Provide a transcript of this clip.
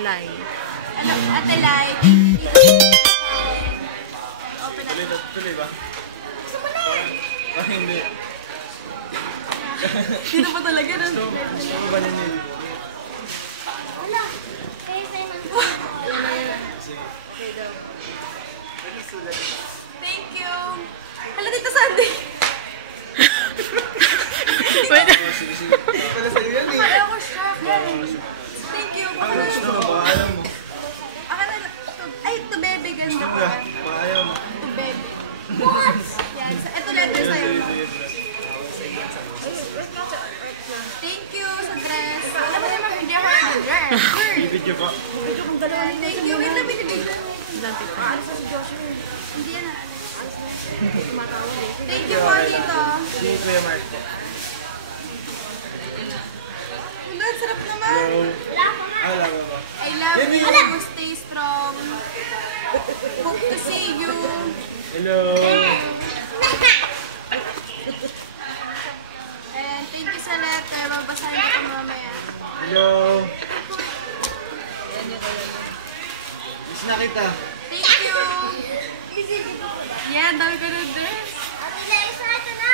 Lai. Ano, Ate Lai. Open na. Tuloy ba? Gusto mo na. Hindi. Dito pa talaga nun. Gusto mo ba ninyo? Wala. Kaya Simon. Okay daw. Thank you. Hala, Tita Sandy. Wait. Pala sa'yo yan eh. Akala ko shock. Thank you. Gusto mo ba? Ayaw mo. Akala na. Ay, to bebe. Ganda ko. Ayaw mo. To bebe. What? Yan. Ito letter sa'yo. Thank you sa dress. Alam mo naman, hindi ako order. Video pa. Thank you. Ito binibigyan. Hindi yan na. Thank you po dito. Si Kuya Mark po. Wala, sarap naman. Wala ba? I love you. Stay strong. Hope to see you. Hello. And thank you sa letter. Mabasahin ko pa mamaya. Hello. Miss na kita. Thank you. Yan, dami ko ng dress. Ate, isa ito na.